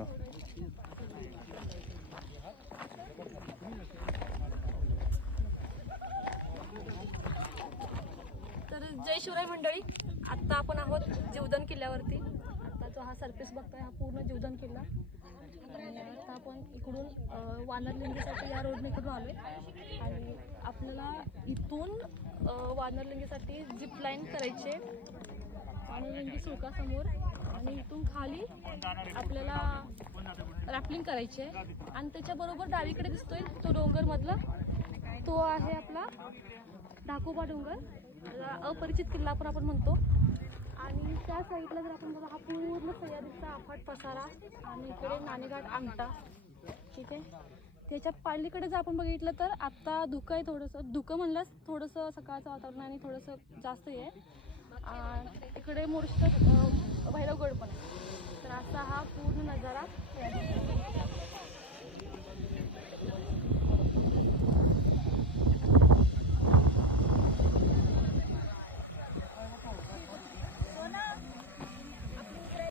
दाखव. तर जय शिवराय मंडळी, आता आपण आहोत जीवदान किल्ल्यावरती. आता जो हा सरफेस बघताय हा पूर्ण जीवदान किल्ला. आणि आता आपण इकडून वानरलिंगीसाठी या रोडने इकडून आलोय आणि आपल्याला इथून वानरलिंगीसाठी जिप लाईन करायची आहे. वानरलिंगी सुळकासमोर आणि इथून खाली आपल्याला रॅपलिंग करायची आहे. आणि त्याच्याबरोबर डावीकडे दिसतोय तो डोंगर मधला, तो आहे आपला ढाकोबा डोंगर, अपरिचित किल्ला पण आपण म्हणतो. आणि त्या साईडला जर आपण बघा हा पूर्ण सह्याद्रीचा अफाट पसारा आणि इकडे नाणेघाट अंगठा. ठीक आहे, त्याच्या पालीकडे जर आपण बघितलं तर आता धुकं आहे, थोडंसं धुकं म्हणलंच, थोडंसं सकाळचं वातावरण आणि थोडंसं जास्त आहे. इकडे मोर्शी भैरवगड पण आहे. तर असा हा पूर्ण नजारा